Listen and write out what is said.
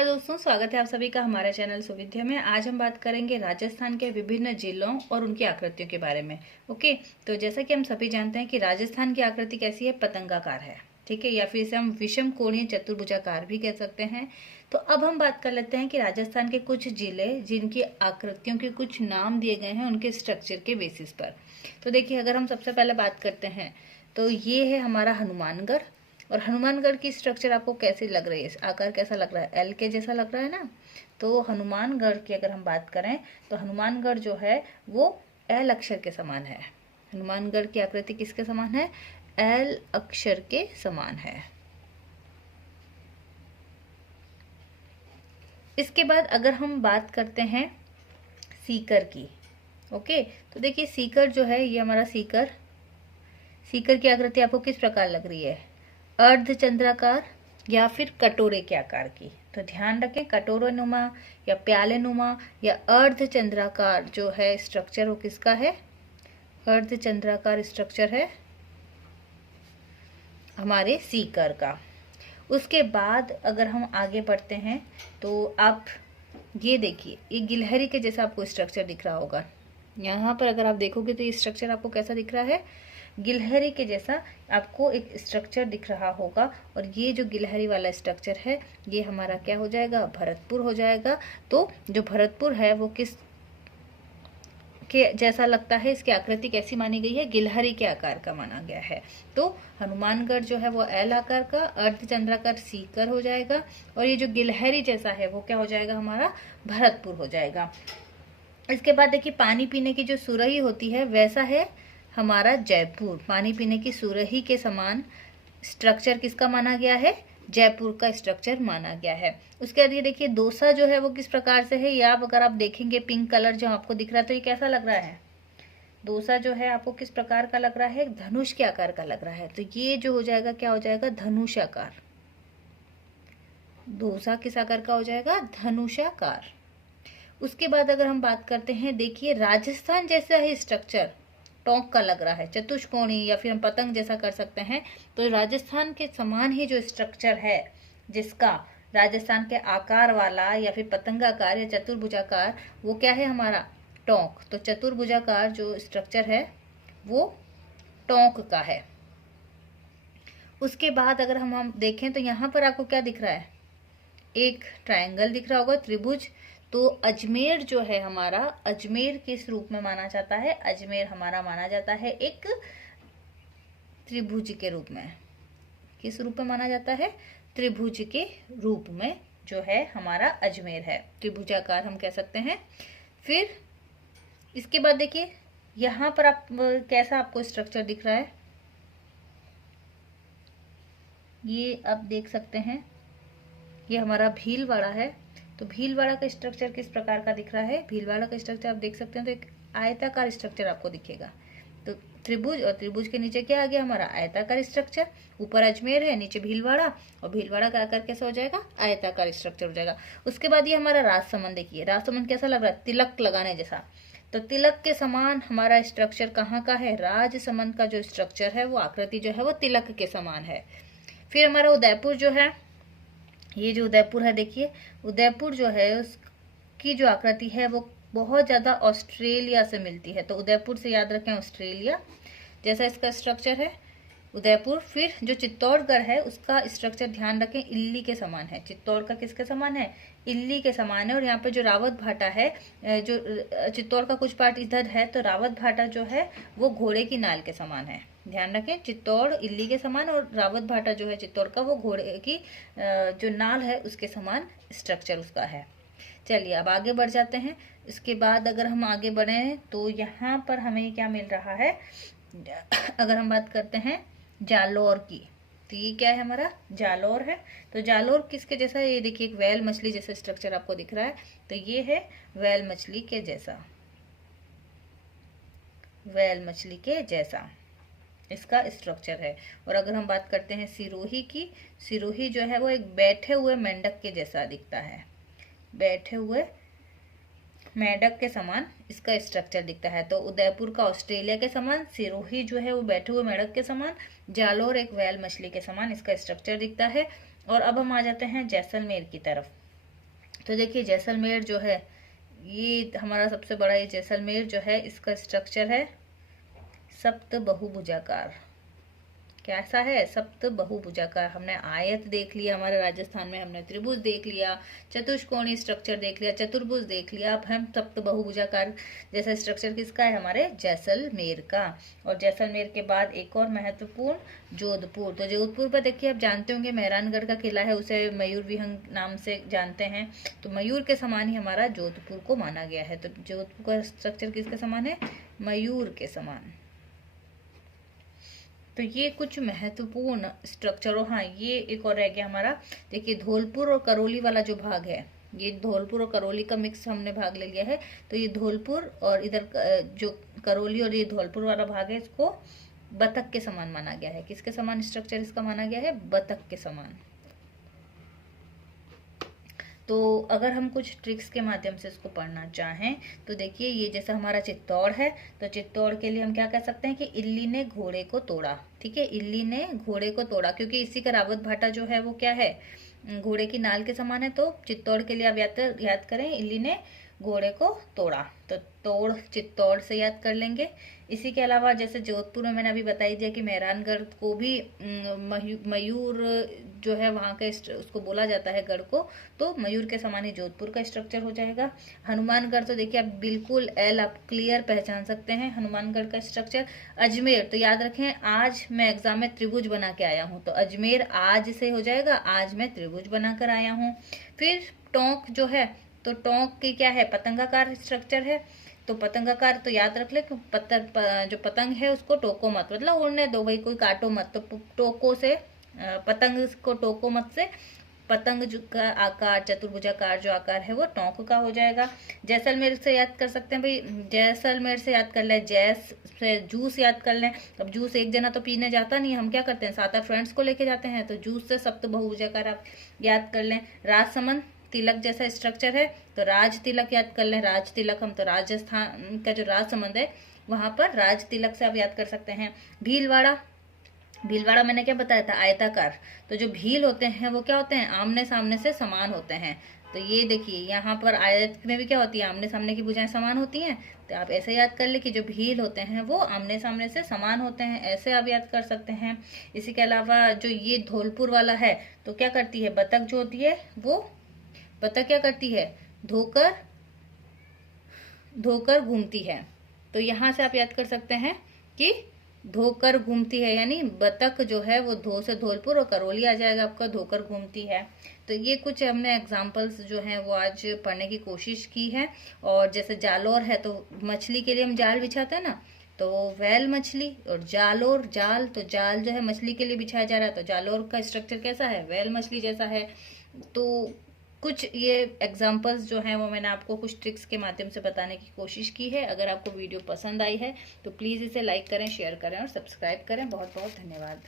नमस्कार दोस्तों, स्वागत है आप सभी का हमारे चैनल सुविध्या में। आज हम बात करेंगे राजस्थान के विभिन्न जिलों और उनकी आकृतियों के बारे में। ओके, तो जैसा कि हम सभी जानते हैं कि राजस्थान की आकृति कैसी है, पतंगाकार है, ठीक है, या फिर इसे हम विषम कोणीय चतुर्भुजाकार भी कह सकते हैं। तो अब हम बात कर लेते हैं कि राजस्थान के कुछ जिले जिनकी आकृतियों के कुछ नाम दिए गए हैं उनके स्ट्रक्चर के बेसिस पर। तो देखिए, अगर हम सबसे पहले बात करते हैं तो ये है हमारा हनुमानगढ़। और हनुमानगढ़ की स्ट्रक्चर आपको कैसी लग रही है, आकार कैसा लग रहा है, एल के जैसा लग रहा है ना। तो हनुमानगढ़ की अगर हम बात करें तो हनुमानगढ़ जो है वो एल अक्षर के समान है। हनुमानगढ़ की आकृति किसके समान है, एल अक्षर के समान है। इसके बाद अगर हम बात करते हैं सीकर की, ओके, तो देखिए सीकर जो है, ये हमारा सीकर की आकृति आपको किस प्रकार लग रही है, अर्धचंद्राकार या फिर कटोरे के आकार की। तो ध्यान रखें, कटोरे नुमा या प्याले नुमा या अर्धचंद्राकार जो है स्ट्रक्चर वो किसका है, अर्धचंद्राकार स्ट्रक्चर है हमारे सीकर का। उसके बाद अगर हम आगे बढ़ते हैं तो आप ये देखिए, ये गिलहरी के जैसा आपको स्ट्रक्चर दिख रहा होगा। यहाँ पर अगर आप देखोगे तो ये स्ट्रक्चर आपको कैसा दिख रहा है, गिलहरी के जैसा आपको एक स्ट्रक्चर दिख रहा होगा। और ये जो गिलहरी वाला स्ट्रक्चर है ये हमारा क्या हो जाएगा, भरतपुर हो जाएगा। तो जो भरतपुर है वो किस के जैसा लगता है, इसकी आकृति कैसी मानी गई है, गिलहरी के आकार का माना गया है। तो हनुमानगढ़ जो है वो एल आकार का, अर्धचंद्राकार सीकर हो जाएगा, और ये जो गिलहरी जैसा है वो क्या हो जाएगा, हमारा भरतपुर हो जाएगा। इसके बाद देखिए, पानी पीने की जो सुरही होती है वैसा है हमारा जयपुर। पानी पीने की सुरही के समान स्ट्रक्चर किसका माना गया है, जयपुर का स्ट्रक्चर माना गया है। उसके बाद ये देखिए, डोसा जो है वो किस प्रकार से है, या अगर आप देखेंगे पिंक कलर जो आपको दिख रहा है तो ये कैसा लग रहा है, डोसा जो है आपको किस प्रकार का लग रहा है, धनुष के आकार का लग रहा है। तो ये जो हो जाएगा क्या हो जाएगा, धनुषाकार। डोसा किस आकार का हो जाएगा, धनुषाकार। उसके बाद अगर हम बात करते हैं, देखिए राजस्थान जैसा ही स्ट्रक्चर टोंक का लग रहा है, चतुष्कोणी या फिर हम पतंग जैसा कर सकते हैं। तो राजस्थान के समान ही जो स्ट्रक्चर है जिसका राजस्थान के आकार वाला या फिर पतंगाकार या चतुर्भुजाकार, वो क्या है हमारा, टोंक। तो चतुर्भुजाकार जो स्ट्रक्चर है वो टोंक का है। उसके बाद अगर हम देखें तो यहाँ पर आपको क्या दिख रहा है, एक ट्रायंगल दिख रहा होगा, त्रिभुज। तो अजमेर जो है हमारा, अजमेर किस रूप में माना जाता है, अजमेर हमारा माना जाता है एक त्रिभुज के रूप में। किस रूप में माना जाता है, त्रिभुज के रूप में जो है हमारा अजमेर है, त्रिभुजाकार हम कह सकते हैं। फिर इसके बाद देखिए, यहाँ पर आप कैसा आपको स्ट्रक्चर दिख रहा है, ये आप देख सकते हैं, ये हमारा भीलवाड़ा है। तो भीलवाड़ा का स्ट्रक्चर किस प्रकार का दिख रहा है, भीलवाड़ा का स्ट्रक्चर आप देख सकते हैं, तो एक आयताकार स्ट्रक्चर आपको दिखेगा। तो त्रिभुज, और त्रिभुज के नीचे क्या आ गया हमारा, आयताकार स्ट्रक्चर। ऊपर अजमेर है, नीचे भीलवाड़ा, और भीलवाड़ा का आकार कैसा हो जाएगा, आयताकार स्ट्रक्चर हो जाएगा। उसके बाद ये हमारा राजसमंद, देखिए राजसमंद कैसा लग रहा है, तिलक लगाने जैसा। तो तिलक के समान हमारा स्ट्रक्चर कहाँ का है, राजसमंद का जो स्ट्रक्चर है वो आकृति जो है वो तिलक के समान है। फिर हमारा उदयपुर जो है, ये जो उदयपुर है देखिए, उदयपुर जो है उसकी जो आकृति है वो बहुत ज़्यादा ऑस्ट्रेलिया से मिलती है। तो उदयपुर से याद रखें, ऑस्ट्रेलिया जैसा इसका स्ट्रक्चर है उदयपुर। फिर जो चित्तौड़गढ़ है उसका स्ट्रक्चर ध्यान रखें, इल्ली के समान है। चित्तौड़ का किसके समान है, इल्ली के समान है। और यहाँ पे जो रावत भाटा है, जो चित्तौड़ का कुछ पार्ट इधर है, तो रावत भाटा जो है वो घोड़े की नाल के समान है। ध्यान रखें, चित्तौड़ इल्ली के समान, और रावत भाटा जो है चित्तौड़ का वो घोड़े की जो नाल है उसके समान स्ट्रक्चर उसका है। चलिए अब आगे बढ़ जाते हैं। इसके बाद अगर हम आगे बढ़े तो यहाँ पर हमें क्या मिल रहा है, अगर हम बात करते हैं जालौर की, तो ये क्या है हमारा, जालौर है। तो जालौर किसके जैसा है, ये देखिए एक व्हेल मछली जैसा स्ट्रक्चर आपको दिख रहा है। तो ये है व्हेल मछली के जैसा, व्हेल मछली के जैसा इसका स्ट्रक्चर है। और अगर हम बात करते हैं सिरोही की, सिरोही जो है वो एक बैठे हुए मेंढक के जैसा दिखता है, बैठे हुए मेंढक के समान इसका स्ट्रक्चर दिखता है। तो उदयपुर का ऑस्ट्रेलिया के समान, सिरोही जो है वो बैठे हुए मेंढक के समान, जालौर एक व्हेल मछली के समान इसका स्ट्रक्चर दिखता है। और अब हम आ जाते हैं जैसलमेर की तरफ। तो देखिए जैसलमेर जो है, ये हमारा सबसे बड़ा ये जैसलमेर जो है, इसका स्ट्रक्चर है सप्त बहुभुजाकार। कैसा है? सप्त बहुभुजाकार। हमने आयत देख लिया, हमारे राजस्थान में हमने त्रिभुज देख लिया, चतुष्कोणीय स्ट्रक्चर देख लिया, चतुर्भुज देख लिया। अब हम सप्त बहुभुजाकार जैसा स्ट्रक्चर किसका है? हमारे जैसलमेर का। और जैसलमेर के बाद एक और महत्वपूर्ण जोधपुर। तो जोधपुर पर देखिए, आप जानते होंगे मेहरानगढ़ का किला है, उसे मयूर विहंग नाम से जानते हैं। तो मयूर के समान ही हमारा जोधपुर को माना गया है। तो जोधपुर का स्ट्रक्चर किसके समान है? मयूर के समान। तो ये कुछ महत्वपूर्ण स्ट्रक्चर। और हाँ, ये एक और रह गया हमारा, देखिए धौलपुर और करौली वाला जो भाग है, ये धौलपुर और करौली का मिक्स हमने भाग ले लिया है। तो ये धौलपुर और इधर जो करौली और ये धौलपुर वाला भाग है, इसको बतख के समान माना गया है। किसके समान स्ट्रक्चर इसका माना गया है? बतख के समान। तो अगर हम कुछ ट्रिक्स के माध्यम से इसको पढ़ना चाहें तो देखिए, ये जैसा हमारा चित्तौड़ है, तो चित्तौड़ के लिए हम क्या कह सकते हैं कि इल्ली ने घोड़े को तोड़ा। ठीक है, इल्ली ने घोड़े को तोड़ा, क्योंकि इसी का रावत भाटा जो है वो क्या है? घोड़े की नाल के समान है। तो चित्तौड़ के लिए आप याद करें, इल्ली ने घोड़े को तोड़ा, तो तोड़ चित्तौड़ से याद कर लेंगे। इसी के अलावा जैसे जोधपुर में मैंने अभी बताई दिया कि मेहरानगढ़ को भी मयूर जो है वहाँ के उसको बोला जाता है गढ़ को, तो मयूर के समान ही जोधपुर का स्ट्रक्चर हो जाएगा। हनुमानगढ़ तो देखिए, आप बिल्कुल एल आप क्लियर पहचान सकते हैं हनुमानगढ़ का स्ट्रक्चर। अजमेर तो याद रखें, आज मैं एग्जाम में त्रिभुज बना के आया हूँ, तो अजमेर आज से हो जाएगा, आज मैं त्रिभुज बनाकर आया हूँ। फिर टोंक जो है, तो टोंक की क्या है? पतंगाकार स्ट्रक्चर है। तो पतंगाकार तो याद रख ले, जो पतंग है उसको टोको मत, मतलब उड़ने दो भाई, कोई काटो मत। तो टोको से पतंग को टोको मत से पतंग का आकार, चतुर्भुजाकार जो आकार है वो टोंक का हो जाएगा। जैसलमेर से याद कर सकते हैं भाई, जैसलमेर से याद कर ले, जैस से जूस याद कर लें। अब जूस एक जना तो पीने जाता नहीं, हम क्या करते हैं? 7-8 फ्रेंड्स को लेके जाते हैं, तो जूस से सप्त बहुभुजाकार आप याद कर लें। राजसमंद तिलक जैसा स्ट्रक्चर है, तो राज तिलक याद कर लें। राज तिलक, हम तो राजस्थान का जो राजसमंद है वहां पर राज तिलक से आप याद कर सकते हैं। भीलवाड़ा, भीलवाड़ा मैंने क्या बताया था? आयताकार। तो जो भील होते हैं वो क्या होते हैं? आमने सामने से समान होते हैं। तो ये देखिए, यहाँ पर आयत में भी क्या होती है? आमने सामने की भुजाएं समान होती हैं। तो आप ऐसे याद कर ले कि जो भील होते हैं वो आमने सामने से समान होते हैं, ऐसे आप याद कर सकते हैं। इसी के अलावा जो ये धौलपुर वाला है, तो क्या करती है? बतख जो होती है वो, बतख क्या करती है? धोकर धोकर घूमती है। तो यहाँ से आप याद कर सकते हैं कि धोकर घूमती है, यानी बतख जो है वो धो से धौलपुर और करौली आ जाएगा आपका, धोकर घूमती है। तो ये कुछ हमने एग्जाम्पल्स जो हैं वो आज पढ़ने की कोशिश की है। और जैसे जालोर है, तो मछली के लिए हम जाल बिछाते हैं ना, तो वैल मछली। और जालोर जाल, तो जाल जो है मछली के लिए बिछाया जा रहा है, तो जालोर का स्ट्रक्चर कैसा है? वैल मछली जैसा है। तो कुछ ये एग्जाम्पल्स जो हैं वो मैंने आपको कुछ ट्रिक्स के माध्यम से बताने की कोशिश की है। अगर आपको वीडियो पसंद आई है तो प्लीज़ इसे लाइक करें, शेयर करें और सब्सक्राइब करें। बहुत बहुत धन्यवाद।